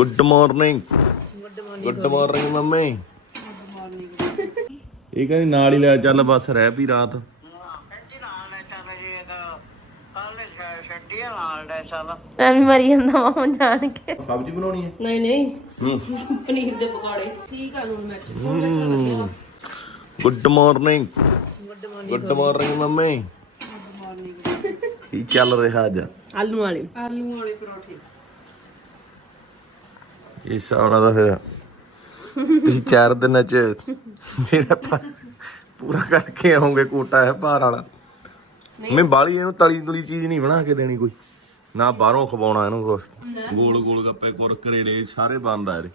Good morning good morning mummy. ਇਹ ਕਹਿੰਦੀ ਨਾਲ ਹੀ ਲੈ ਚੱਲ ਬਸ ਰਹਿ ਪਈ ਰਾਤ। ਐਵੇਂ ਮਰੀ ਜਾਂਦਾ ਵਾ ਹੁਣ ਜਾਣ ਕੇ। ਸਬਜ਼ੀ ਬਣਾਉਣੀ ਹੈ? ਨਹੀਂ ਨਹੀਂ। ਹੂੰ। ਪਨੀਰ ਦੇ ਪਕੌੜੇ। ਠੀਕ ਆ ਹੁਣ match good morning good morning mummy. ਕੀ ਚੱਲ ਰਿਹਾ ਅੱਜ? ਆਲੂ ਵਾਲੇ। ਆਲੂ ਵਾਲੇ ਪਰੌਠੇ। ਇਹ ਸਾਰਾ ਦਾ ਫਿਰ ਤੁਸੀਂ ਚਾਰ ਦਿਨਾਂ ਚ ਜਿਹੜਾ ਪੂਰਾ ਕਰਕੇ ਆਉਂਗੇ ਕੋਟਾ ਹੈ ਭਾਰ ਵਾਲਾ। ਮੈਂ ਬਾਲੀ ਇਹਨੂੰ ਤਲੀ ਤੁਲੀ ਚੀਜ਼ ਨਹੀਂ ਬਣਾ ਕੇ ਦੇਣੀ ਕੋਈ। ਨਾ ਬਾਹਰੋਂ ਖਵਾਉਣਾ ਇਹਨੂੰ ਕੁਛ। ਗੋਲ ਗੋਲ ਗੱਪੇ ਕੁਰਕਰੇ ਨੇ ਸਾਰੇ ਬੰਦ ਆ ਇਹਦੇ।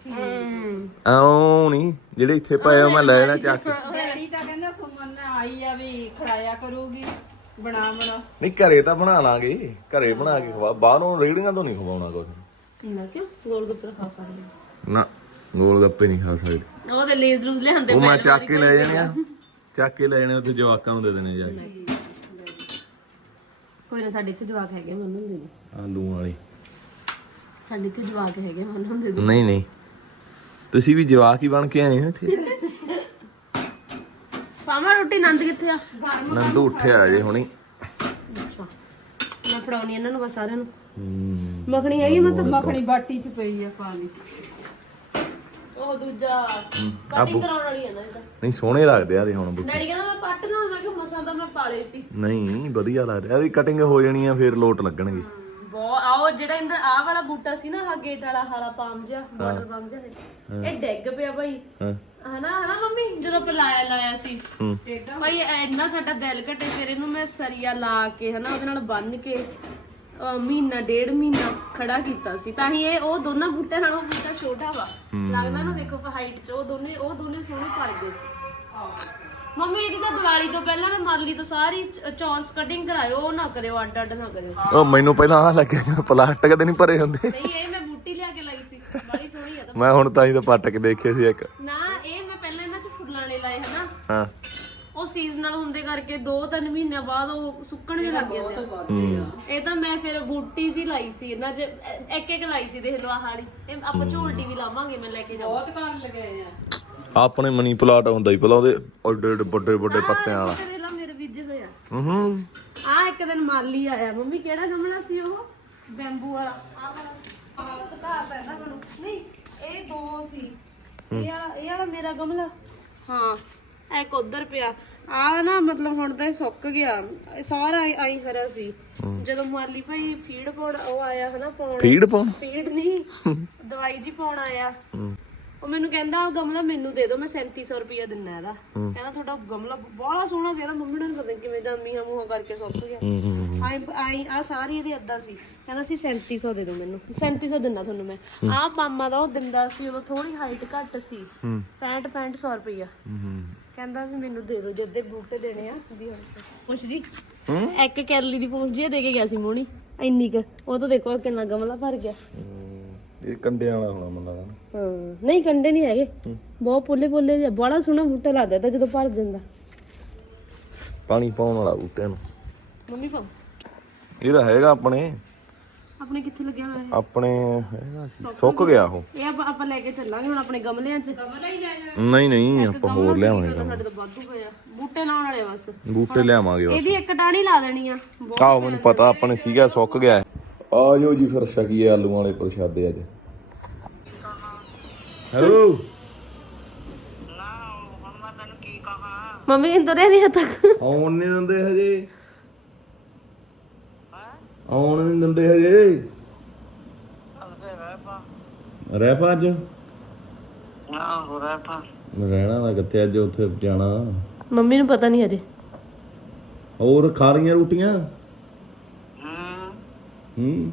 ਆਉ ਨਹੀਂ ਜਿਹੜੇ ਇੱਥੇ ਪਏ ਆ ਮੈਂ ਲੈ ਲੈਣਾ ਚੱਕ ਕੇ। ਡੈਡੀ ਤਾਂ ਕਹਿੰਦਾ ਸੁਮਨ ਨੇ ਆਈ ਆ ਵੀ ਖੜਾਇਆ ਕਰੂਗੀ ਬਣਾ ਬਣਾ। ਨਹੀਂ ਘਰੇ ਤਾਂ ਬਣਾ ਲਾਂਗੇ ਘਰੇ ਬਣਾ ਕੇ ਖਵਾ। ਬਾਹਰੋਂ ਰੇੜੀਆਂ ਤੋਂ ਨਹੀਂ ਖਵਾਉਣਾ ਕੁਛ। ਨਾ ਕਿਉਂ? ਗੋਲ ਗੱਪੇ ਤਾਂ ਖਾ ਸਕਦੇ ਨਾ ਗੋਲ ਗੱਪੇ ਨਹੀਂ ਖਾ ਸਕਦੇ। ਉਹ ਤੇ ਲੇਜ਼ ਲੂਜ਼ ਲਿਆਂਦੇ ਉਹ ਮੈਂ ਚੱਕ ਕੇ ਲੈ ਜਾਣੇ ਆ ਚੱਕ ਕੇ ਲੈ ਜਾਣੇ ਉੱਥੇ ਜਵਾਕਾਂ ਨੂੰ ਦੇ ਦੇਣੇ ਜਾ ਕੇ। ਕੋਈ ਨਾ ਸਾਡੇ ਇੱਥੇ ਜਵਾਕ ਹੈਗੇ ਮੈਨੂੰ ਦੇ ਆਲੂ ਵਾਲੇ। ਸਾਡੇ ਇੱਥੇ ਜਵਾਕ ਹੈਗੇ ਮੈਨੂੰ ਦੇ ਦੇ। ਨਹੀਂ ਨਹੀਂ। ਤੁਸੀਂ ਵੀ ਜਵਾਕ ਹੀ ਬਣ ਕੇ ਆਏ ਹੋ ਇੱਥੇ। ਪਾਮਾ ਰੋਟੀ ਨੰਦ ਕਿੱਥੇ ਆ? ਨੰਦੂ ਉੱਠਿਆ ਜੇ ਹੁਣੀ। ਫੜਾਉਣੀ ਇਹਨਾਂ ਨੂੰ ਬਸ ਸਾਰਿਆਂ ਨੂੰ। ਮੱਖਣੀ ਹੈਗੀ ਮਤਲਬ ਮੱਖਣੀ ਬਾਟੀ ਚ ਪਈ ਆ ਪਾ ਲਈ ਉਹ ਦੂਜਾ ਕਟਿੰਗ ਕਰਾਉਣ ਵਾਲੀ ਹੈ ਨਾ ਇਹਦਾ। ਨਹੀਂ ਸੋਹਣੇ ਲੱਗਦੇ ਆ ਦੇ ਹੁਣ ਬੁੱਕੇ ਡੈਡੀ ਕਹਿੰਦਾ ਮੈਂ ਪੱਟ ਨਾ ਮੈਂ ਕਿ ਮਸਾਂ ਤਾਂ ਮੈਂ ਪਾਲੇ ਸੀ। ਨਹੀਂ ਵਧੀਆ ਲੱਗਦੇ ਆ। ਇਹਦੀ ਕਟਿੰਗ ਹੋ ਜਾਣੀ ਆ ਫਿਰ ਲੋਟ ਲੱਗਣਗੇ। ਬਹੁਤ ਆਓ ਜਿਹੜਾ ਇੰਦਰ ਆਹ ਵਾਲਾ ਬੂਟਾ ਸੀ ਨਾ ਆਹ ਗੇਟ ਵਾਲਾ ਹਾਲਾ ਪਾਮ ਜਿਹਾ ਮਾਡਲ ਪਾਮ ਜਿਹਾ ਇਹ। ਡਿੱਗ ਪਿਆ ਭਾਈ ਹਾਂ। ਹਨਾ ਹਨਾ ਮੰਮੀ? ਜਦੋਂ ਪਲਾਇਆ ਲਾਇਆ ਸੀ। ਹੂੰ। ਭਾਈ ਇੰਨਾ ਸਾਡਾ ਦਿਲ ਘਟੇ ਫਿਰ ਇਹਨੂੰ ਮੈਂ ਸਰੀਆ ਲਾ ਕੇ ਹਨਾ ਉਹਦੇ ਨਾਲ ਬੰਨ ਕੇ ਅਹ ਮਹੀਨਾ ਡੇਢ ਮਹੀਨਾ ਖੜਾ ਕੀਤਾ ਸੀ। ਤਾਂ ਹੀ ਇਹ ਉਹ ਦੋਨਾਂ ਬੂਟੇ ਨਾਲੋਂ ਬੂਟਾ ਛੋਟਾ ਵਾ। ਲੱਗਦਾ ਨਾ ਦੇਖੋ ਹਾਈਟ 'ਚ ਉਹ ਦੋਨੇ ਉਹ ਦੋਨੇ ਸੋਹਣੇ ਪੜ ਗਏ ਸੀ। ਮੰਮੀ ਇਹਦੀ ਤਾਂ ਦੀਵਾਲੀ ਤੋਂ ਪਹਿਲਾਂ ਨਾ ਮਾਰਲੀ ਤੋਂ ਸਾਰੀ ਚ- ਚੌਰਸ ਕਟਿੰਗ ਕਰਾਇਓ ਉਹ ਨਾ ਕਰਿਓ ਅੱਡ ਅੱਡ ਨਾ ਕਰਿਓ। ਉਹ ਮੈਨੂੰ ਪਹਿਲਾਂ ਆ ਲੱਗਿਆ ਜਿਵੇਂ ਪਲਾਸਟਿਕ ਦੇ ਨਹੀਂ ਭਰੇ ਹੁੰਦੇ। ਨਹੀਂ ਇਹ ਮੈਂ ਬੂਟੀ ਲਿਆ ਕੇ ਲਾਈ ਸੀ। ਬੜੀ ਸੋਹਣੀ ਆ ਤਾਂ ਮੈਂ ਹੁਣ ਤਾਂ ਹੀ ਤਾਂ ਪੱਟ ਕੇ ਦੇਖੇ ਸੀ ਇੱਕ। ਨਾ ਇਹ ਮੈਂ ਪਹਿਲਾਂ ਇਹਨਾਂ 'ਚ ਫੁੱਲਾਂ ਵਾਲੇ ਲਾਏ ਹਨਾ ਹਾਂ। ਉਹ ਸੀਜ਼ਨਲ ਹੁੰਦੇ ਕਰਕੇ 2-3 ਮਹੀਨਿਆਂ ਬਾਅਦ ਉਹ ਸੁੱਕਣ ਜਿਹੇ ਲੱਗ ਜਾਂਦੇ ਆ। ਹੂੰ ਇਹ ਤਾਂ ਮੈਂ ਫਿਰ ਬੂਟੀ ਜੀ ਲਾਈ ਸੀ ਇਹਨਾਂ 'ਚ ਇੱਕ ਇੱਕ ਲਾਈ ਸੀ ਦੇਖ ਲਓ ਆਹ ਹਾੜੀ ਇਹ ਆਪਾਂ ਝੋਲਟੀ ਵੀ ਲਾਵਾਂਗੇ ਮੈਂ ਲੈ ਕੇ ਜਾਵਾਂ। ਬਹੁਤ ਕਰਨ ਲਗੇ ਆ। ਆਪਣੇ ਮਨੀ ਪਲਾਟ ਹੁੰਦਾ ਹੀ ਪਹਿਲਾਂ ਉਹਦੇ ਓਡੇ ਓਡੇ ਵੱਡੇ ਵੱਡੇ ਪੱਤਿਆਂ ਵਾਲਾ। ਦੇਖ ਮੇਰੇ ਬੀਜੇ ਹੋਇਆ ਹੂੰ ਆ ਇੱਕ ਦਿਨ ਮਾਲੀ ਆਇਆ। ਮੰਮੀ ਕਿਹੜਾ ਗਮਲਾ ਸੀ ਉਹ? ਬੈਂਬੂ ਵਾਲਾ। ਆ ਵਾਲਾ। ਆਹ ਸੁਕਾ ਪੈਂਦਾ ਮੈਨੂੰ ਨਹੀਂ ਇਹ ਦੋ ਸੀ। ਇਹ ਆ ਇਹ ਵਾਲਾ ਮੇਰਾ ਗਮਲਾ। ਹਾਂ। ਇਹ ਇੱਕ ਉਧਰ ਪਿਆ। ਆ ਨਾ ਮਤਲਬ ਹੁਣ ਤਾਂ ਇਹ ਸੁੱਕ ਗਿਆ। ਇਹ ਸਾਰਾ ਆਈ- ਆਈ ਹਰਾ ਸੀ। ਜਦੋਂ ਮਾਲੀ ਭਾਈ ਫੀਡ ਪਾਉਣ ਉਹ ਆਇਆ ਹਨਾ ਪਾਉਣ। ਫੀਡ ਪਾਉਣ? ਫੀਡ ਨਹੀਂ ਦਵਾਈ ਜੀ ਪਾਉਣ ਆਇਆ। ਉਹ ਮੈਨੂੰ ਕਹਿੰਦਾ ਉਹ ਗਮਲਾ ਮੈਨੂੰ ਦੇ ਦਿਓ ਮੈਂ 3700 ਰੁਪਇਆ ਦਿੰਨਾ ਇਹਦਾ। ਕਹਿੰਦਾ ਤੁਹਾਡਾ ਗਮਲਾ ਬੜਾ ਸੋਹਣਾ ਸੀ। ਇਹਦਾ ਮੰਮੀ ਨੇ ਪਤਾ ਨੀ ਕਿਵੇਂ ਦਾ ਮੀਆਂ ਮੂੰਹ ਕਰਕੇ ਸੁੱਕ ਗਿਆ। ਹੂੰ। ਆਈ ਆਈ ਆ ਸਾਰੀ ਇਹਦੀ ਅੱਧਾ ਸੀ। ਕਹਿੰਦਾ ਸੀ 3700 ਦੇ ਦਿਓ ਮੈਨੂੰ। 3700 ਦਿੰਦਾ ਤੁਹਾਨੂੰ ਮੈਂ। ਆ ਮਾਮਾ ਦਾ ਉਹ ਦਿੰਦਾ ਸੀ ਉਦੋਂ ਥੋੜੀ ਹਾਈਟ ਘੱਟ ਸੀ। 65 6500 ਰੁਪਇਆ ਹੂੰ ਕਹਿੰਦਾ ਵੀ ਮੈਨੂੰ ਦੇ ਦਿਓ ਜਦ ਦੇ ਬੂਟੇ ਦੇਣੇ ਆ ਵੀ ਹੁਣ ਪੁੱਛ ਜੀ। ਹੂੰ? ਇੱਕ ਕੈਲੀ ਦੀ ਪੂੰਛ ਜੀ ਦੇ ਕੇ ਗਿਆ ਸੀ ਮੋਣੀ ਇੰਨੀ ਕ। ਉਹ ਤੋਂ ਦੇਖੋ ਕਿੰਨਾ ਗਮਲਾ ਭਰ ਗਿਆ। ਇਹ ਕੰਡਿਆਂ ਵਾਲਾ ਹੋਣਾ ਮੰਨ ਲੱਗਦਾ ਹਾਂ। ਨਹੀਂ ਕੰਡੇ ਨਹੀਂ ਹੈਗੇ। ਬਹੁਤ ਪੋਲੇ ਪੋਲੇ ਜਿਹਾ ਬੜਾ ਸੋਹਣਾ ਬੂਟਾ ਲੱਗਦਾ ਤਾਂ ਜਦੋਂ ਭਰ ਜਾਂਦਾ। ਪਾਣੀ ਪਾਉਣ ਵਾਲਾ ਬੂਟਿਆਂ ਨੂੰ ਮੰਮੀ ਪਾਉ ਇਹਦਾ ਹੈਗਾ ਆਪਣੇ। ਆਪਣੇ ਕਿੱਥੇ ਲੱਗਿਆ ਹੋਇਆ ਹੈ ਆਪਣੇ ਹੈਗਾ ਸੀ, ਸੁੱਕ ਗਿਆ ਉਹ। ਇਹ ਆਪਾਂ ਆਪਾਂ ਲੈ ਕੇ ਚੱਲਾਂਗੇ ਹੁਣ ਆਪਣੇ ਗਮਲਿਆਂ 'ਚ। ਗਮਲਾ ਹੀ ਲੈ ਜਾ ਨਹੀਂ ਨਹੀਂ ਆਪਾਂ ਹੋਰ ਲਿਆਵਾਂਗੇ ਸਾਡੇ ਤੋਂ ਵਾਧੂ ਪਿਆ ਬੂਟੇ ਲਾਉਣ ਵਾਲੇ ਬਸ। ਬੂਟੇ ਲਿਆਵਾਂਗੇ ਬਸ। ਇਹਦੀ ਇੱਕ ਟਾਣੀ ਲਾ ਦੇਣੀ ਆ। ਬਹੁਤ- ਆਹੋ ਮੈਨੂੰ ਪਤਾ ਆਪਣੇ ਸੀਗਾ ਸੁੱਕ ਗਿਆ। ਆ ਜਾਓ ਜੀ ਫਿਰ ਛਕੀਏ ਆਲੂਆਂ ਵਾਲੇ ਪ੍ਰਸ਼ਾਦੇ ਅੱਜ। ਹੈਲੋ। ਮੰਮੀ ਤੁਰਿਆ ਨਹੀਂ ਹੱਦ ਤੱਕ। ਆਉਣ ਨਹੀਂ ਦਿੰਦੇ ਹਜੇ। ਆਉਣ ਨਹੀਂ ਦਿੰਦੇ ਹਜੇ। ਰਹਿ ਪਾ ਅੱਜ। ਆਹੋ ਰਹਿਪਾ ਰਹਿਣਾ ਦਾ ਕਿੱਥੇ ਅੱਜ ਉੱਥੇ ਜਾਣਾ। ਮੰਮੀ ਨੂੰ ਪਤਾ ਨਹੀਂ ਹਜੇ। ਹੋਰ ਖਾ ਲਈਆਂ ਰੋਟੀਆਂ? ਹੂੰ। ਹੂੰ।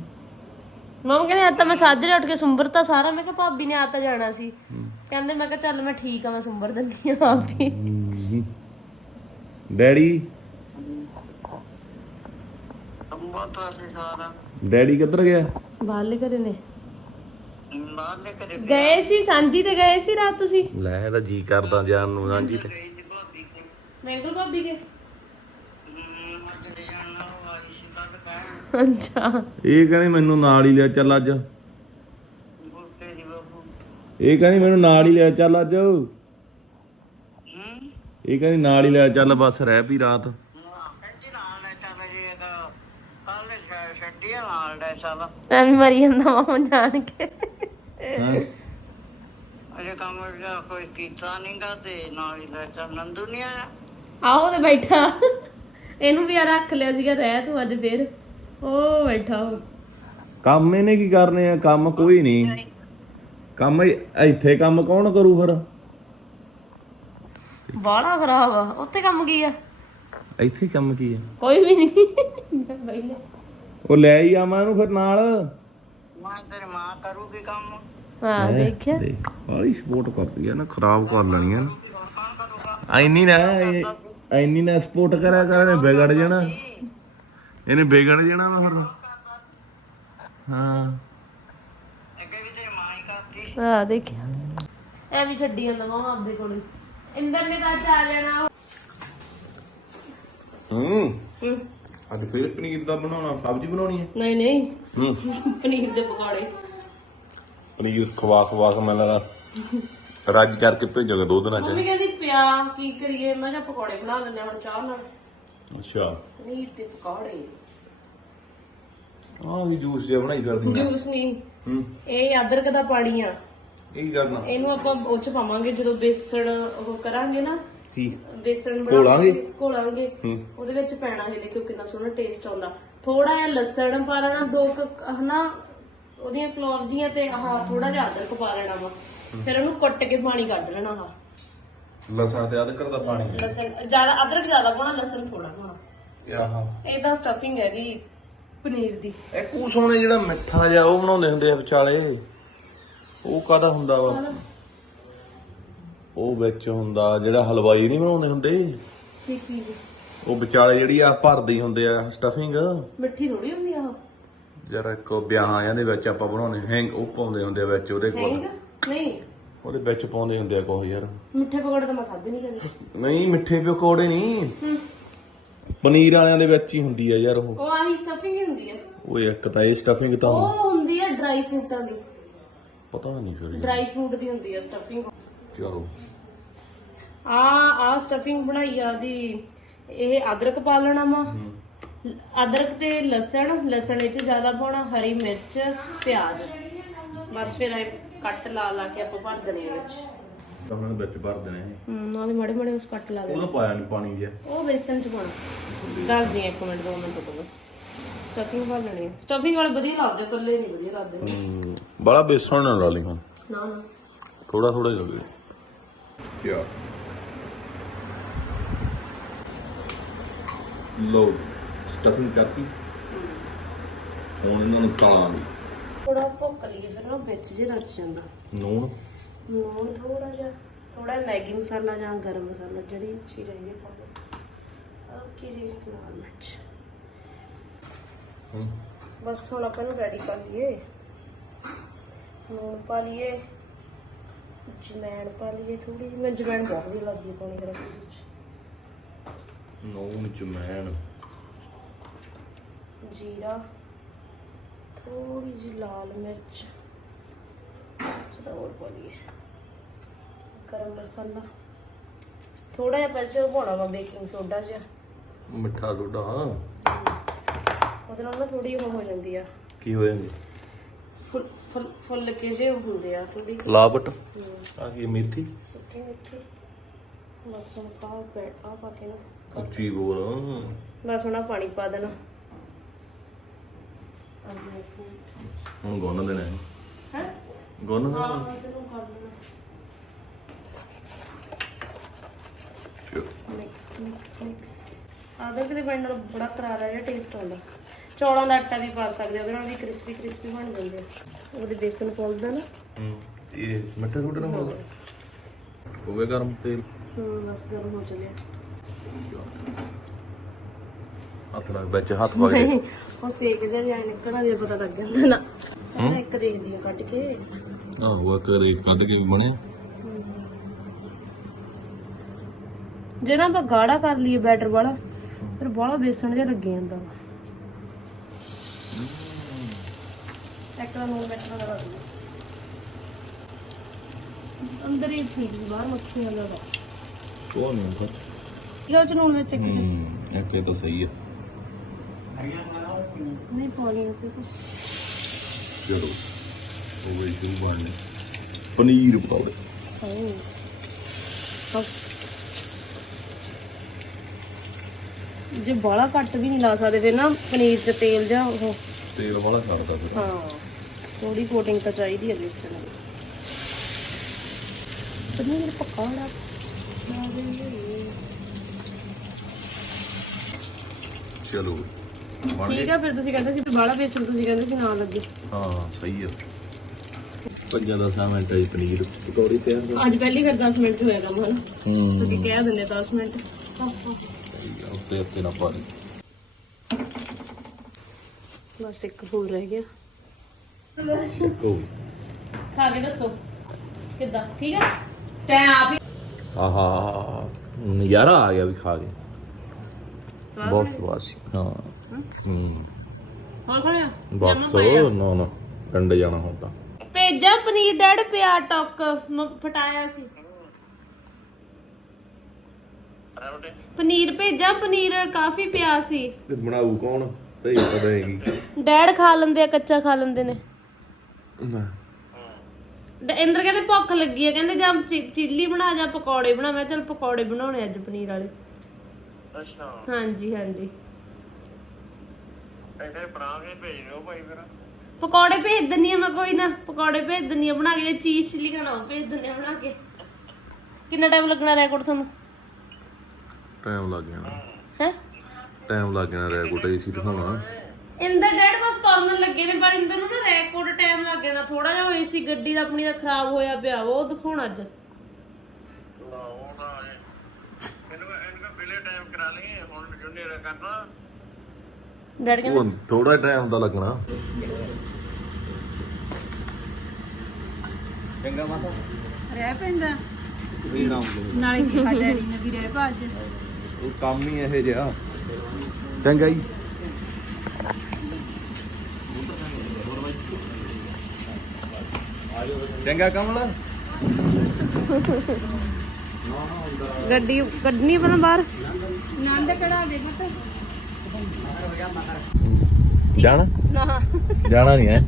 ਮੰਮਾ ਕਹਿੰਦੇ ਅੱਜ ਤਾਂ ਮੈਂ ਸਾਜਰੇ ਉੱਠ ਕੇ ਸੁੰਬਰਤਾ ਸਾਰਾ ਮੈਂ ਕਿਹਾ ਭਾਬੀ ਨੇ ਆ ਤਾਂ ਜਾਣਾ ਸੀ। ਕਹਿੰਦੇ ਮੈਂ ਕਿਹਾ ਚੱਲ ਮੈਂ ਠੀਕ ਆ ਮੈਂ ਸੁੰਬਰ ਦਿੰਦੀ ਆ ਆਪ ਹੀ। ਡੈਡੀ? ਸਾਰਾ ਡੈਡੀ ਕਿੱਧਰ ਗਿਆ? ਬਾਹਰਲੇ ਘਰੇ ਨੇ। ਲੈ ਗਏ ਸੀ ਸਾਂਝੀ ਤੇ ਗਏ ਸੀ ਰਾਤ ਤੁਸੀਂ? ਲੈ ਇਹਦਾ ਜੀ ਕਰਦਾ ਜਾਣ ਨੂੰ ਸਾਂਝੀ ਤੇ। ਗਈ ਸੀ ਭਾਬੀ ਕੇ ਮੈਂਗਲ ਭਾਬੀ ਕੇ ਹੂੰ ਅੱਜ ਦੇ ਜਾਣਾ ਉਹ ਆਈ ਸੀ ਕੱਲ ਕਹਿਣ। ਅੱਛਾ। ਇਹ ਕਹਿੰਦੇ ਮੈਨੂੰ ਨਾਲ ਹੀ ਲਿਆ ਚੱਲ ਅੱਜ। ਦੀ ਇਹ ਕਹਿੰਦੀ ਮੈਨੂੰ ਨਾਲ ਹੀ ਲੈ ਚੱਲ ਅੱਜ। ਹੂੰ। ਇਹ ਕਹਿੰਦੀ ਨਾਲ ਹੀ ਲੈ ਚੱਲ ਬਸ ਰਹਿ ਪਈ ਰਾਤ ਕਹਿੰਦੀ ਨਾਲ ਲੈ ਚੱਲ ਜੀ ਇੱਕ ਕੱਲ ਛੱਡੀ ਨਾਲ ਐਵੇਂ ਮਰੀ ਜਾਂਦਾ ਮਾਮਾ ਜਾਣ ਕੇ ਹੈਂ? ਅਜੇ ਕੰਮ ਜਿਹਾ ਕੋਈ ਕੀਤਾ ਨਹੀਂਗਾ ਤੇ ਨਾਲ ਹੀ ਲੈ ਚੱਲ ਨੰਦੂ ਨਹੀਂ ਆਇਆ। ਆਹੋ ਤੇ ਬੈਠਾ। ਇਹਨੂੰ ਵੀ ਆ ਰੱਖ ਲਿਆ ਸੀਗਾ ਰਹਿ ਤੂੰ ਅੱਜ ਫੇਰ। ਉਹ ਬੈਠਾ ਉਹ ਕੰਮ ਇਹਨੇ ਕੀ ਕਰਨੇ ਆ? ਕੰਮ ਕੋਈ ਨਹੀਂ ਕੰਮ ਇੱਥੇ ਕੰਮ ਕੌਣ ਕਰੂ ਫਿਰ? ਬਾੜਾ ਖਰਾਬ ਆ। ਉੱਥੇ ਕੰਮ ਕੀ ਆ? ਇੱਥੇ ਕੰਮ ਕੀ ਹੈ ਕੋਈ ਵੀ ਨਹੀਂ ਬੈਲੇ ਉਹ ਲੈ ਹੀ ਆਵਾਂ ਇਹਨੂੰ ਫਿਰ ਨਾਲ। ਮੈਂ ਤੇਰੀ ਮਾਂ ਕਰੂਗੀ ਕੰਮ। ਹਾਂ ਦੇਖਿਆ। ਦੇਖ ਬਾਲੀ ਸਪੋਰਟ ਕਰਦੀ ਆ ਨਾ ਖਰਾਬ ਕਰ ਲੈਣੀ ਆ ਨਾ ਐਨੀ ਨਾ ਐਨੀ ਨਾ ਸਪੋਰਟ ਕਰਿਆ ਕਰ ਇਹਨੇ ਵਿਗੜ ਜਾਣਾ। ਇਹਨੇ ਵਿਗੜ ਜਾਣਾ ਮੈਂ ਫਿਰ। ਹਾਂ। ਅੱਗੇ ਵੀ ਤੇਰੀ ਮਾਂ ਹੀ ਕਰਦੀ ਹਾਂ ਦੇਖਿਆ। ਐ ਵੀ ਛੱਡੀ ਜਾਂਦਾ ਮਾਮਾ ਆਪਦੇ ਕੋਲ। ਇੰਦਰ ਨੇ ਤਾਂ ਆ ਜਾਣਾ ਹੂੰ। ਹੂੰ। ਅੱਜ ਫਿਰ ਪਨੀਰ ਦਾ ਬਣਾਉਣਾ ਸਬਜ਼ੀ ਬਣਾਉਣੀ ਹੈ? ਨਹੀਂ ਨਹੀਂ। ਹੂੰ। ਪਨੀਰ ਦੇ ਪਕੌੜੇ। ਪਨੀਰ ਖਵਾ ਖਵਾ ਕੇ ਮੈਂ ਲਗਾ ਰੱਜ ਕਰਕੇ ਭੇਜੋਗੇ ਦੋ ਦਿਨਾਂ ਚ। ਮੰਮੀ ਕਹਿੰਦੀ ਪਿਆ ਕੀ ਕਰੀਏ? ਮੈਂ ਕਿਹਾ ਪਕੌੜੇ ਬਣਾ ਲੈਂਦੇ ਹਾਂ ਹੁਣ ਚਾਹ ਨਾਲ। ਅੱਛਾ। ਪਨੀਰ ਦੇ ਪਕੌੜੇ। ਆਹ ਵੀ ਜੂਸ ਜਿਹਾ ਬਣਾਈ ਫਿਰਦੀ ਆ ਜੂਸ ਨਹੀਂ। ਹੂੰ। ਇਹ ਅਦਰਕ ਦਾ ਪਾਣੀ ਆ। ਇਹ ਕੀ ਕਰਨਾ? ਇਹਨੂੰ ਆਪਾਂ ਉਹ ਚ ਪਾਵਾਂਗੇ ਜਦੋਂ ਬੇਸਣ ਉਹ ਕਰਾਂਗੇ ਨਾ। ਕੀ? ਬੇਸਣ ਬਣਾ ਘੋਲਾਂਗੇ? ਕੇ ਘੋਲਾਂਗੇ। ਹੂੰ। ਉਹਦੇ ਵਿੱਚ ਪੈਣਾ ਇਹ ਦੇਖਿਓ ਕਿੰਨਾ ਸੋਹਣਾ ਟੇਸਟ ਆਉਂਦਾ। ਥੋੜਾ ਜਿਹਾ ਲਸਣ ਪਾ ਲੈਣਾ ਦੋ ਕੁ ਹਨਾ ਉਹਦੀਆਂ ਕਲੌਵ ਜੀਆਂ ਤੇ ਆਹ ਥੋੜਾ ਜਿਹਾ ਅਦਰਕ ਪਾ ਲੈਣਾ ਵਾ। ਫਿਰ ਉਹਨੂੰ ਕੁੱਟ ਕੇ ਪਾਣੀ ਕੱਢ ਲੈਣਾ ਆਹ। ਲਸਣ ਤੇ ਅਦਰਕ ਦਾ ਪਾਣੀ ਹੈ। ਲਸਣ ਜ਼ਿਆਦਾ ਅਦਰਕ ਜ਼ਿਆਦਾ ਪਾਉਣਾ ਲਸਣ ਥੋੜਾ ਪਾਉਣਾ। ਇਹ ਆਹ। ਇਹ ਤਾਂ ਸਟਫਿੰਗ ਹੈ ਦੀ ਪਨੀਰ ਦੀ। ਇਹ ਕੂ ਸੋਨੇ ਜਿਹੜਾ ਮਿੱਠਾ ਜਿਹਾ ਉਹ ਬਣਾਉਂਦੇ ਹੁੰਦੇ ਆ ਵਿਚਾਲੇ। ਉਹ ਕਾਦਾ ਹੁੰਦਾ ਵਾ? ਉਹ ਵਿੱਚ ਹੁੰਦਾ ਜਿਹੜਾ ਹਲਵਾਈ ਨਹੀਂ ਬਣਾਉਂਦੇ ਹੁੰਦੇ? ਕੀ ਚੀਜ਼? ਉਹ ਵਿਚਾਲੇ ਜਿਹੜੀ ਆ ਭਰਦੇ ਹੁੰਦੇ ਆ ਸਟਫਿੰਗ ਮਿੱਠੀ ਥੋੜੀ ਹੁੰਦੀ ਆ ਉਹ। ਜਰਾ ਇੱਕ ਵਿਆਹਾਂ ਦੇ ਵਿੱਚ ਆਪਾਂ ਬਣਾਉਣੇ ਹੈਂਗ ਉਹ ਪਾਉਂਦੇ ਹੁੰਦੇ ਆ ਵਿੱਚ ਉਹਦੇ ਕੋਲ। ਹੈਗਾ ਨਹੀਂ। ਉਹਦੇ ਵਿੱਚ ਪਾਉਂਦੇ ਹੁੰਦੇ ਆ ਕੁਝ ਯਾਰ। ਮਿੱਠੇ ਪਕੌੜੇ ਤਾਂ ਮੈਂ ਖਾਦੇ ਨਹੀਂ ਕਦੇ ਨਹੀਂ ਮਿੱਠੇ ਪਕੌੜੇ ਨਹੀਂ ਪਨੀਰ ਵਾਲਿਆਂ ਦੇ ਵਿੱਚ ਹੀ ਹੁੰਦੀ ਆ ਯਾਰ ਉਹ। ਉਹ ਆਹੀ ਸਟਫਿੰਗ ਹੀ ਹੁੰਦੀ ਆ। ਉਹ ਇੱਕ ਤਾਂ ਇਹ ਸਟਫਿੰਗ ਤਾਂ ਉਹ ਹੁੰਦੀ ਆ ਡਰਾਈ ਫਰੂਟਾਂ ਦੀ ਪਤਾ ਨਹੀਂ ਫਿਰ ਯਾਰ। ਡਰਾਈ ਫਰੂਟ ਦੀ ਹੁੰਦੀ ਆ ਸਟਫਿੰਗ ਚਲੋ। ਆ ਆ ਸਟਫਿੰਗ ਬਣਾਈ ਆ ਦੀ ਇਹ ਅਦਰਕ ਪਾ ਲੈਣਾ ਵਾ ਅਦਰਕ ਤੇ ਲਸਣ ਲਸਣ ਇਹ ਚ ਜ਼ਿਆਦਾ ਪਾਉਣਾ ਹਰੀ ਮਿਰਚ ਪਿਆਜ਼। ਬਸ ਫਿਰ ਇਹ ਕੱਟ ਲਾ ਲਾ ਕੇ ਆਪਾਂ ਭਰ ਦੇਣੇ ਆ ਵਿੱਚ। ਤਾਂ ਹੁਣ ਵਿੱਚ ਭਰ ਦੇਣੇ ਹਮ ਨਾਲੇ ਮਾੜੇ ਮਾੜੇ ਉਸ ਕੱਟ ਲਾ ਦੇ। ਉਹਦਾ ਪਾਇਆ ਨਹੀਂ ਪਾਣੀ ਜਿਹਾ। ਉਹ ਬੇਸਨ ਚ ਪਾਉਣਾ। ਦੱਸ ਦੀ ਇੱਕ ਮਿੰਟ ਦੋ ਮਿੰਟ ਤੋਂ ਬਸ। ਸਟਫਿੰਗ ਪਾ ਲੈਣੀ ਸਟਫਿੰਗ ਵਾਲੇ ਵਧੀਆ ਲੱਗਦੇ ਕੱਲੇ ਨਹੀਂ ਵਧੀਆ ਲੱਗਦੇ। ਹਮ, ਬੜਾ ਬੇਸਣ ਨਾ ਲਾ ਲਈ ਹੁਣ। ਨਾ ਨਾ। ਥੋੜਾ ਥੋੜਾ ਹੀ ਲੱਗੇ ਯਾ ਲੋ ਸਟਫਿੰਗ ਕਰਤੀ। ਹੁਣ ਇਹਨਾਂ ਨੂੰ ਤਲਾਂਗੇ ਥੋੜਾ ਭੁੱਕ ਲਈਏ ਫਿਰ ਨਾ ਵਿੱਚ ਜੇ ਰਚ ਜਾਂਦਾ। ਨੂਣ ਨੂਣ ਥੋੜਾ ਜਿਹਾ ਥੋੜਾ ਮੈਗੀ ਮਸਾਲਾ ਜਾਂ ਗਰਮ ਮਸਾਲਾ ਜਿਹੜੀ ਚੀਜ਼ ਚਾਹੀਦੀ ਹੈ ਪਾ ਲਓ ਹਲਕੀ ਜੀ ਲਾਲ ਮਿਰਚ। ਬਸ ਹੁਣ ਆਪਾਂ ਨੂੰ ਰੈਡੀ ਕਰ ਲਈਏ। ਨੂਣ ਪਾ ਲਈਏ। ਜਮੈਣ ਪਾ ਲਈਏ ਥੋੜੀ ਜਿਹੀ। ਮੈਂ ਜਮੈਣ ਬਹੁਤ ਵਧੀਆ ਲੱਗਦੀ ਹੈ ਪਾਣੀ ਗਰਮ ਵਿੱਚ। ਨੂਣ ਜਮੈਣ। ਜੀਰਾ ਥੋੜੀ ਜਿਹੀ ਲਾਲ ਮਿਰਚ। ਸਦਾ ਹੋਰ ਪਾ ਲਈਏ। ਗਰਮ ਮਸਾਲਾ। ਥੋੜਾ ਜਿਹਾ ਪਹਿਲਾਂ ਉਹ ਪਾਉਣਾ ਵਾ ਬੇਕਿੰਗ ਸੋਡਾ ਜਿਹਾ। ਮਿੱਠਾ ਸੋਡਾ ਹਾਂ। ਉਹਦੇ ਨਾਲ ਨਾ ਥੋੜੀ ਉਹ ਹੋ ਜਾਂਦੀ ਆ। ਕੀ ਹੋ ਜਾਂਦੀ? ਫੁੱਲ ਫੁੱਲ ਫੁੱਲ ਕੇ ਜੇ ਹੁੰਦੇ ਆ ਥੋੜੀ ਲਾਪਟ ਆ ਕੀ ਮੇਥੀ। ਸੁੱਕੀ ਮੇਥੀ। ਬਸ ਹੁਣ ਪਾ ਬੈਠ ਆ ਪਾ ਕੇ ਨਾ। ਉੱਚੀ ਬੋਲ। ਬਸ ਹੁਣ ਆਹ ਪਾਣੀ ਪਾ ਦੇਣਾ। ਹੁਣ ਗੁੰਨ ਦੇਣਾ ਹੈ ਹੈ? ਗੁੰਨ ਦੇਣਾ। ਹਾਂ ਬਸ ਇਹਨੂੰ ਕਰ ਲੈਣਾ। ਮਿਕਸ ਮਿਕਸ ਮਿਕਸ ਆਦਰ ਕਿਤੇ ਬਣ ਨਾਲ ਬੜਾ ਕਰਾਰਾ ਜਿਹਾ ਟੇਸਟ ਆਉਂਦਾ। ਚੌਲਾਂ ਦਾ ਆਟਾ ਵੀ ਪਾ ਸਕਦੇ ਆ, ਉਹਦੇ ਨਾਲ ਵੀ ਕ੍ਰਿਸਪੀ ਕ੍ਰਿਸਪੀ ਬਣ ਜਾਂਦੇ ਆ ਉਹਦੇ ਬੇਸਨ ਫੋਲਦਾ ਨਾ। ਹੂੰ ਇਹ ਮਿੱਠਾ ਸੋਡਾ ਨਾ ਹੋ। ਗਿਆ ਗਰਮ ਤੇਲ? ਹੂੰ ਬਸ ਗਰਮ ਹੋ ਚੱਲਿਆ ਹੱਥ ਲੱਗ ਵਿੱਚ ਹੱਥ ਪਾ ਕੇ। ਉਹ ਸੇਕ ਜਿਹਾ ਜਾਇ ਨਿਕਲਣਾ ਜੇ ਪਤਾ ਲੱਗ ਜਾਂਦਾ ਨਾ। ਇੱਕ ਦੇਖਦੀ ਆ ਕੱਢ ਕੇ। ਆਹ ਉਹ ਕਰੇ ਕੱਢ ਕੇ ਬਣਿਆ। ਜੇ ਨਾ ਆਪਾਂ ਗਾੜਾ ਕਰ ਲਈਏ ਬੈਟਰ ਵਾਲਾ ਫਿਰ ਬਾਹਲਾ ਬੇਸਣ ਜਿਹਾ ਲੱਗੇ ਜਾਂਦਾ। ਵਾ ਇੱਕ ਦਾ ਨੂਨ ਮਿਰਚ ਵਗੈਰਾ ਦੇ ਅੰਦਰ ਹੀ ਠੀਕ ਬਾਹਰ ਮੱਖੀਆਂ ਦਾ। ਉਹ ਨਹੀਂ ਹੁੰਦਾ। ਇਹਦੇ ਚ ਵਿੱਚ ਇੱਕ ਚ ਹੂੰ ਇਹ ਤਾਂ ਸਹੀ ਹੈ ਨਹੀਂ ਪਾਣੀ ਅਸੀਂ ਤਾਂ ਚਲੋ ਉਹ ਵੀ ਸ਼ੁਰੂ ਬਣ ਪਨੀਰ ਪਕੌੜੇ। ਹਾਏ। ਜੇ ਬਾਲਾ ਘੱਟ ਵੀ ਨਹੀਂ ਲਾ ਸਕਦੇ ਫਿਰ ਨਾ ਪਨੀਰ ਚ ਤੇਲ ਜਾਂ ਉਹ। ਤੇਲ ਵਾਲਾ ਕਰਦਾ ਫਿਰ। ਹਾਂ। ਥੋੜੀ ਕੋਟਿੰਗ ਤਾਂ ਚਾਹੀਦੀ ਹੈ ਇਸ ਨਾਲ ਪਨੀਰ ਪਕੌੜਾ। ਚਲੋ ਬਣ ਠੀਕ ਆ ਫਿਰ ਤੁਸੀਂ ਕਹਿੰਦੇ ਸੀ ਬਾਲਾ ਬੇਸਣ ਤੁਸੀਂ ਕਹਿੰਦੇ ਸੀ ਨਾ ਲੱਗੇ। ਹਾਂ ਸਹੀ ਹੈ ਪੰਜਾਂ ਦਸਾਂ ਮਿੰਟਾਂ ਚ ਪਨੀਰ ਪਕੌੜੇ ਤਿਆਰ ਕਰ ਅੱਜ ਪਹਿਲੀ ਫਿਰ 10 ਮਿੰਟ ਹੋਇਆ ਕੰਮ ਹਨ? ਤੁਸੀਂ ਕਹਿ ਦਿੰਦੇ 10 ਮਿੰਟ। ਉੱਤੇ ਉੱਤੇ ਨਾ ਪਾ ਦੇ। ਬਸ ਇੱਕ ਹੋਰ ਰਹਿ ਗਿਆ। ਉਹ ਖਾ ਕੇ ਦੱਸੋ। ਕਿੱਦਾਂ? ਠੀਕ ਆ? ਤੈਂ ਆਪ ਹੀ ਆਹਾ ਨਜ਼ਾਰਾ ਆ ਗਿਆ ਵੀ ਖਾ ਕੇ। ਸਵਾਦ ਬਹੁਤ ਸਵਾਦ ਸੀ ਹਾਂ। ਹੂੰ। ਹੋਰ ਖਾਣਿਆ? ਬਸ ਨਾ ਨਾ ਡੰਡੇ ਜਾਣਾ ਹੁਣ ਤਾਂ। ਭੇਜਾ ਪਨੀਰ ਡੈਡ ਪਿਆ ਟੱਕ ਮ- ਫਟਾਇਆ ਸੀ। ਪਨੀਰ ਭੇਜਾ ਪਨੀਰ ਕਾਫੀ ਪਿਆ ਸੀ। ਤੇ ਬਣਾਊ ਕੌਣ? ਡੈਡ ਖਾ ਲੈਂਦੇ ਆ ਕੱਚਾ ਖਾ ਲੈਂਦੇ ਨੇ। ਡ- ਇੰਦਰ ਕਹਿੰਦੇ ਭੁੱਖ ਲੱਗੀ ਆ ਕਹਿੰਦੇ ਜਾਂ ਚਿ- ਚਿੱਲੀ ਬਣਾ ਜਾਂ ਪਕੌੜੇ ਬਣਾ। ਮੈਂ ਚਲ ਪਕੌੜੇ ਬਣਾਉਣੇ ਅੱਜ ਪਨੀਰ ਵਾਲੇ। ਅੱਛਾ। ਹਾਂਜੀ ਹਾਂਜੀ। ਇੱਥੇ ਬਣਾ ਕੇ ਭੇਜ ਦਿਓ ਭਾਈ ਫਿਰ। ਪਕੌੜੇ ਭੇਜ ਦਿੰਨੀ ਆ ਮੈਂ ਕੋਈ ਨਾ ਪਕੌੜੇ ਭੇਜ ਦਿੰਨੀ ਆ। ਬਣਾ ਕੇ ਜੇ ਚੀਜ਼ ਚਿੱਲੀ ਖਾਣਾ ਉਹ ਭੇਜ ਦਿੰਨੇ ਆ ਬਣਾ ਕੇ। ਕਿੰਨਾ ਟਾਈਮ ਲੱਗਣਾ ਰੈਕੋਰਡ ਤੁਹਾਨੂੰ? ਟਾਈਮ ਲੱਗ ਜਾਣਾ। ਹੈ? ਟਾਈਮ ਲੱਗ ਜਾਣਾ ਰੈਕੋਟ ਏਸੀ ਦਿਖਾਉਣਾ ਇੰਦਰ ਡੈਡ ਬਸ ਤੁਰਨ ਲੱਗੇ ਨੇ ਪਰ ਇੰਦਰ ਨੂੰ ਨਾ ਰੈਕੋਰਡ ਟਾਈਮ ਲੱਗ ਜਾਣਾ। ਥੋੜਾ ਜਿਹਾ ਹੋਈ ਸੀ ਗੱਡੀ ਦਾ ਆਪਣੀ ਦਾ ਖਰਾਬ ਹੋਇਆ ਪਿਆ ਵਾ, ਉਹ ਦਿਖਾਉਣਾ ਅੱਜ। ਉਹ ਤਾਂ ਮੈਨੂੰ ਇਹਨਾਂ ਬਿਲੇ ਟਾਈਮ ਕਰਾ ਲਈ ਹੁਣ ਜੁਨੀਅਰ ਕਰਨਾ। ਡੈਡ ਕਹਿੰਦੇ ਉਹ ਥੋੜਾ ਟਾਈਮ ਦਾ ਲੱਗਣਾ। ਰਹਿ ਪੈਂਦਾ। ਨਾਲੇ ਕੀ ਖਾ ਡੈਡੀ ਨੇ ਵੀ ਰਹਿ ਪਾ ਅੱਜ। ਉਹ ਕੰਮ ਹੀ ਇਹ ਜਿਹਾ। ਚੰਗਾ ਜੀ। ਚੰਗਾ ਕਮਲ? ਗੱਡੀ ਕੱਢਣੀ ਪਹਿਲਾਂ ਬਾਹਰ? ਨੰਦ ਕਢਾ ਦੇ ਪੁੱਤ। ਜਾਣਾ? ਨਾ। ਜਾਣਾ ਨਹੀਂ ਹੈ?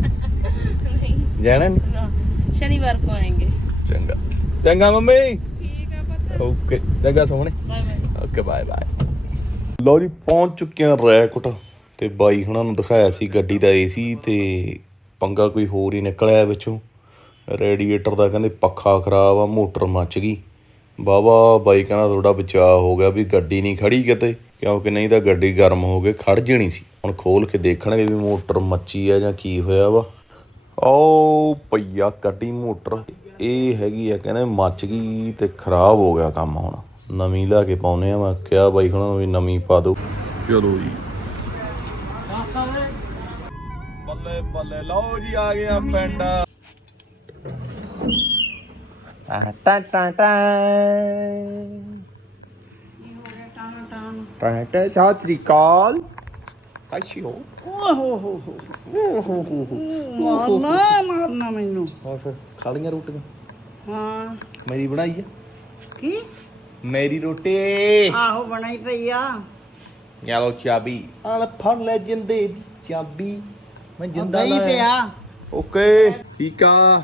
ਜਾਣਾ ਨਹੀਂ? ਨਾ। ਸ਼ਨੀਵਾਰ ਕੋ ਆएंगे ਚੰਗਾ। ਚੰਗਾ ਮੰਮੀ। ਠੀਕ ਆ ਪੁੱਤ। ਓਕੇ। ਚੰਗਾ ਸੋਹਣੇ। Bye bye. Okay bye bye. ਲਓ ਜੀ ਪਹੁੰਚ ਚੁੱਕੇ ਹਾਂ ਰੈਕੋਟ ਤੇ ਬਾਈ ਹੁਣਾਂ ਨੂੰ ਦਿਖਾਇਆ ਸੀ ਗੱਡੀ ਦਾ ਏਸੀ ਤੇ ਪੰਗਾ ਕੋਈ ਹੋਰ ਹੀ ਨਿਕਲਿਆ ਵਿੱਚੋਂ। ਰੇਡੀਏਟਰ ਦਾ ਕਹਿੰਦੇ ਪੱਖਾ ਖਰਾਬ ਆ ਮੋਟਰ ਮੱਚ ਗਈ। ਬਾਬਾ ਬਾਈ ਕਹਿੰਦਾ ਥੋੜਾ ਬਚਾਅ ਹੋ ਗਿਆ ਵੀ ਗੱਡੀ ਨਹੀਂ ਖੜੀ ਕਿਤੇ ਕਿਉਂਕਿ ਨਹੀਂ ਤਾਂ ਗੱਡੀ ਗਰਮ ਹੋ ਕੇ ਖੜ ਜਣੀ ਸੀ। ਹੁਣ ਖੋਲ ਕੇ ਦੇਖਣਗੇ ਵੀ ਮੋਟਰ ਮੱਚੀ ਆ ਜਾਂ ਕੀ ਹੋਇਆ ਵਾ। ਓ ਪਈਆ ਕੱਢੀ ਮੋਟਰ। ਇਹ ਹੈਗੀ ਆ ਕਹਿੰਦੇ ਮੱਚ ਗਈ ਤੇ ਖਰਾਬ ਹੋ ਗਿਆ ਕੰਮ ਹੁਣ। ਨਵੀਂ ਲਾ ਕੇ ਪਾਉਨੇ ਆ ਮੈਂ ਕਿਹਾ ਬਾਈ ਹੁਣਾਂ ਨੂੰ ਵੀ ਨਵੀਂ ਪਾ ਦਿਓ। ਚਲੋ ਜੀ। ਬੱਲੇ ਬੱਲੇ ਲਓ ਜੀ ਆ ਗਿਆ ਪਿੰਡ। ਟਾ ਟਾ ਟਾ ਟਾ ਟਾ ਸਾਤਰੀ ਕਾਲ ਕਾਸ਼ੀ ਹੋ ਓਹੋ ਹੋ ਹੋ ਮਾਰਨਾ ਮਾਰਨਾ ਮੈਨੂੰ ਹੋਰ ਫਿਰ ਖਾ ਲਈਆਂ ਰੋਟੀਆਂ ਹਾਂ ਮੇਰੀ ਬਣਾਈ ਆ ਕੀ ਮੇਰੀ ਰੋਟੀ ਆਹੋ ਬਣਾਈ ਪਈ ਆ ਯਾਲੋ ਚਾਬੀ ਆਲ ਫੜ ਲੈ ਜਿੰਦੇ ਦੀ ਚਾਬੀ ਮੈਂ ਜਿੰਦਾ ਦਹੀਂ ਪਿਆ ਓਕੇ ਠੀਕ ਆ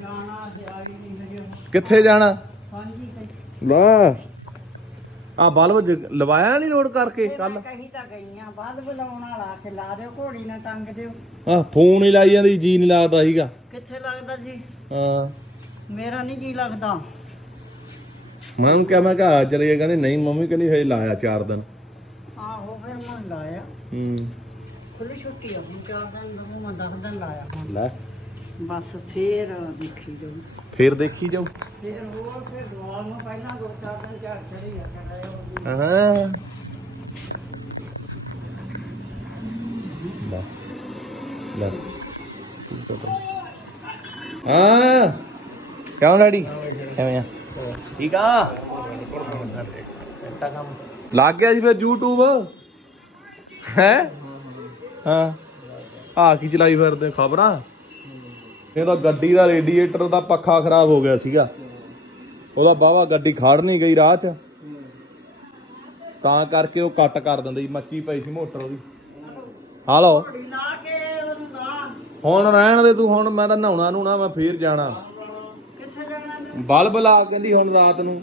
ਜਾਣਾ ਸਿਆਲੀ ਨਹੀਂ ਕਿੱਥੇ ਜਾਣਾ? ਸਾਂਝੀ ਲਾ ਆ ਬਲਬ ਲਵਾਇਆ ਨਹੀਂ ਲੋਡ ਕਰਕੇ ਕੱਲ ਕਹੀ ਤਾਂ ਗਈਆਂ ਬਾਅਦ ਬੁਲਾਉਣ ਵਾਲਾ ਕੇ ਲਾ ਦਿਓ ਘੋੜੀ ਨਾ ਟੰਗ ਦਿਓ। ਆ ਫੋਨ ਹੀ ਲਾਈ ਜਾਂਦੀ ਜੀ ਨਹੀਂ ਲੱਗਦਾ ਸੀਗਾ। ਕਿੱਥੇ ਲੱਗਦਾ ਜੀ? ਹਾਂ। ਮੇਰਾ ਨਹੀਂ ਜੀ ਲੱਗਦਾ। ਮੈਂ ਉਹਨੂੰ ਕਿਹਾ ਮੈਂ ਕਿਹਾ ਚਲੇ ਗਏ। ਕਹਿੰਦੇ ਨਹੀਂ ਮੰਮੀ ਕਹਿੰਦੀ ਹਜੇ ਲਾਇਆ 4 ਦਿਨ। ਆਹੋ ਫਿਰ ਮੈਂ ਲਾਇਆ। ਹੂੰ। ਖੁੱਲੀ ਛੁੱਟੀ ਆ ਹੁਣ ਚਾਰ ਦਿਨ ਨੂੰ ਮੈਂ 10 ਦਿਨ ਲਾਇਆ। ਹੁਣ ਲੈ। ਬਸ ਫੇਰ ਦੇਖੀ ਜਾਊ। ਫੇਰ ਦੇਖੀ ਜਾਓ ਫੇਰ ਹੋਰ ਫਿਰ ਦੁਆ ਨੂੰ ਪਹਿਲਾਂ ਦੋ ਚਾਰ ਦਿਨ ਝਾੜ ਚੜੀ ਆ ਕਹਿੰਦਾ ਹਾਂ। ਲੈ ਲੈ। ਹਾਂ। ਕਿਉਂ ਡੈਡੀ? ਕਿਵੇਂ ਆ? ਠੀਕ ਆ? ਲੱਗ ਗਿਆ ਸੀ ਫਿਰ YouTube? ਹੈ? ਹਾਂ। ਆ ਕੀ ਚਲਾਈ ਫਿਰਦੇ ਖਬਰਾਂ? ਇਹਦਾ ਗੱਡੀ ਦਾ ਰੇਡੀਏਟਰ ਦਾ ਪੱਖਾ ਖਰਾਬ ਹੋ ਗਿਆ ਸੀਗਾ। ਉਹਦਾ ਬਾਵਾ ਗੱਡੀ ਖੜ ਨਹੀਂ ਗਈ ਰਾਹ 'ਚ। ਤਾਂ ਕਰਕੇ ਉਹ ਕੱਟ ਕਰ ਦਿੰਦੇ ਸੀ ਮੱਚੀ ਪਈ ਸੀ ਮੋਟਰ ਉਹਦੀ। ਹਾਲੋ ਹੁਣ ਰਹਿਣ ਦੇ ਤੂੰ ਹੁਣ ਮੈਂ ਤਾਂ ਨਹਾਉਣਾ ਨੂੰ ਨਾ ਮੈਂ ਫੇਰ ਜਾਣਾ। ਬਲਬ ਲਾ ਕਹਿੰਦੀ ਹੁਣ ਰਾਤ ਨੂੰ।